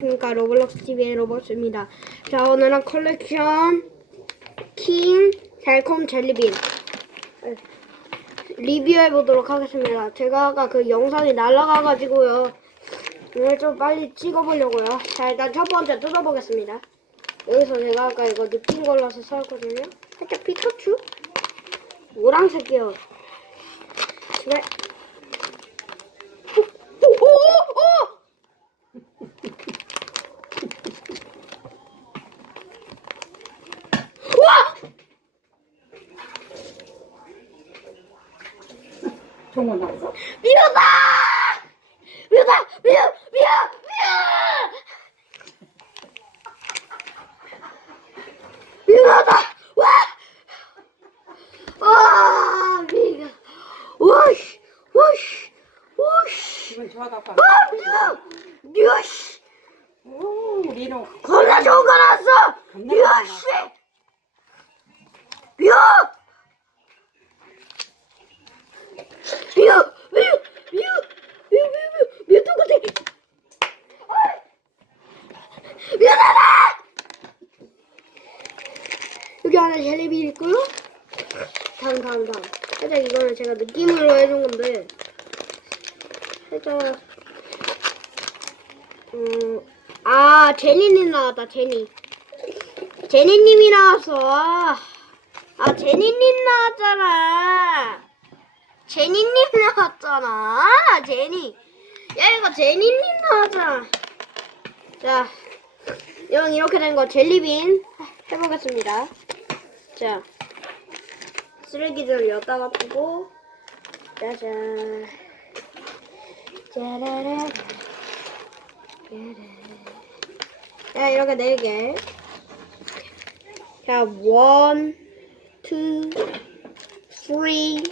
그러니까 로블록스 TV의 로봇입니다. 자 오늘은 컬렉션 킹 달콤 젤리빈 리뷰해 보도록 하겠습니다. 제가 아까 그 영상이 날라가가지고요. 오늘 좀 빨리 찍어보려고요. 자 일단 첫 번째 뜯어보겠습니다. 여기서 제가 아까 이거 느낀 걸로서 사왔거든요. 살짝 피카츄? 노란색이요. 네. 오, 오, 오, 오! 우와! 종어 나왔어? 미우다! 미우다! 미우! 미우! 미우! 미우다! 와! 와! 미가! 와씨! 와씨! 와씨! 이건 좋아갖고 아! 미우! 미우씨! 오 리노 겁나 좋은 거 나왔어! 미우씨! 미우! 미우! 미우! 미우! 미우! 미우! 미우! 미우 똑같아! 미우다! 여기 안에 젤리비 있고요. 다음 다음 다음. 살짝 이거는 제가 느낌으로 해준 건데 살짝 음, 아 제니님 나왔다 제니. 제니님이 나왔어. 아, 아 제니님 나왔잖아. 제니님 나왔잖아. 아, 제니. 야 이거 제니님 나왔잖아. 자, 이런 이렇게 된 거 젤리빈 해보겠습니다. 자, 쓰레기들 여기다가 두고 짜잔. 짜라라. 자, 이렇게 네 개. 자, one, two, three,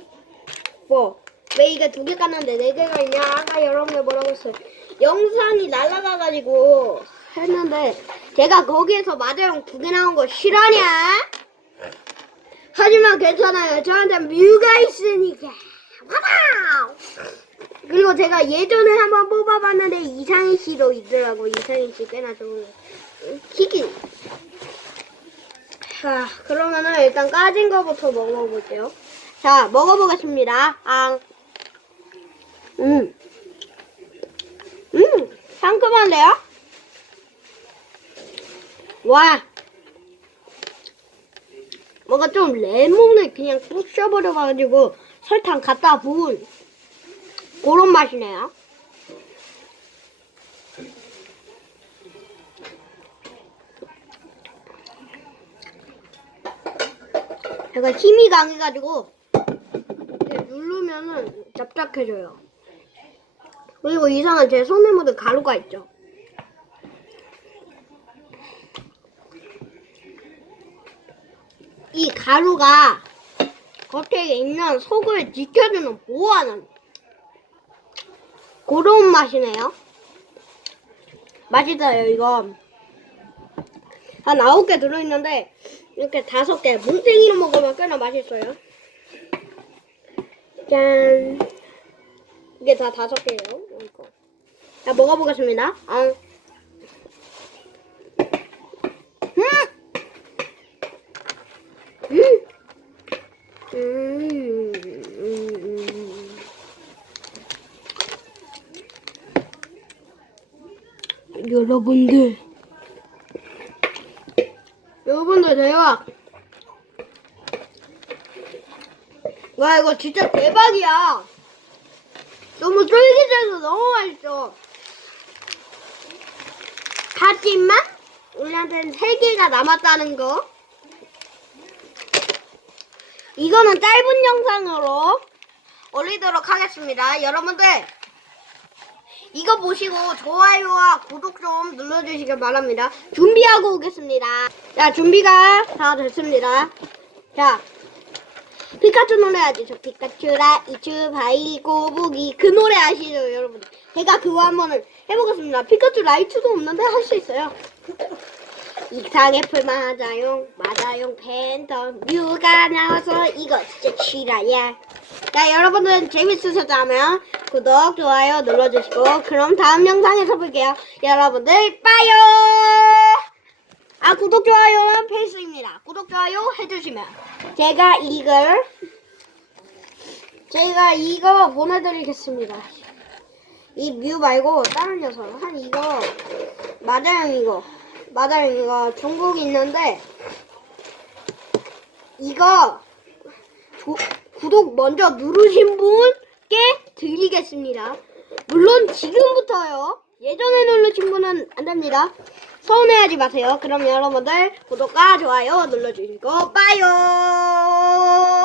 four. 왜 이게 두 개 깠는데 네 개가 있냐? 아까 여러분들 뭐라고 했어요? 영상이 날아가가지고 했는데 제가 거기에서 마자용 두 개 나온 거 싫어하냐? 하지만 괜찮아요. 저한테 뮤가 있으니까. 와우! 그리고 제가 예전에 한번 뽑아봤는데 이상희 씨도 있더라고. 이상희 씨 꽤나 좋은 키기. 자, 그러면은 일단 까진 거부터 먹어볼게요. 자, 먹어보겠습니다. 앙. 음. 음, 상큼한데요? 와. 뭔가 좀 레몬을 그냥 부셔버려가지고 설탕 갖다 부은 그런 맛이네요. 제가 힘이 강해가지고 누르면은 납작해져요. 그리고 이상한 제 손에 묻은 가루가 있죠. 이 가루가 겉에 있는 속을 지켜주는 보호하는 그런 맛이네요. 맛있어요, 이거. 한 아홉 개 들어있는데, 이렇게 다섯 개, 뭉탱이로 먹으면 꽤나 맛있어요. 짠. 이게 다 다섯 개예요, 이거. 자, 먹어보겠습니다. 아. 음! 음! 음, 음, 음. 여러분들. 여러분들 대박 와 이거 진짜 대박이야. 너무 쫄깃해서 너무 맛있어. 하지만? 우리한테는 3개가 남았다는 거 이거는 짧은 영상으로 올리도록 하겠습니다 여러분들 이거 보시고 좋아요와 구독 좀 눌러주시길 바랍니다. 준비하고 오겠습니다. 자, 준비가 다 됐습니다. 자, 피카츄 노래 하지. 저 피카츄라 이츄 바이 꼬부기 그 노래 아시죠, 여러분? 제가 그거 한번 해보겠습니다. 피카츄 라이츠도 없는데 할 수 있어요. 이상의 풀 맞아요. 맞아요. 팬텀 뮤가 나와서 이거 진짜 치라야. 자 여러분들 재밌으셨다면 구독 좋아요 눌러주시고 그럼 다음 영상에서 볼게요. 여러분들 빠요! 아 구독 좋아요는 필수입니다. 구독 좋아요 해주시면. 제가 이걸 제가 이거 보내드리겠습니다. 이 뮤 말고 다른 녀석 한 이거 맞아요 이거 맞아요. 이거 중국이 있는데 이거 조- 구독 먼저 누르신 분께 드리겠습니다. 물론 지금부터요. 예전에 누르신 분은 안 됩니다. 서운해하지 마세요. 그럼 여러분들 구독과 좋아요 눌러주시고 빠요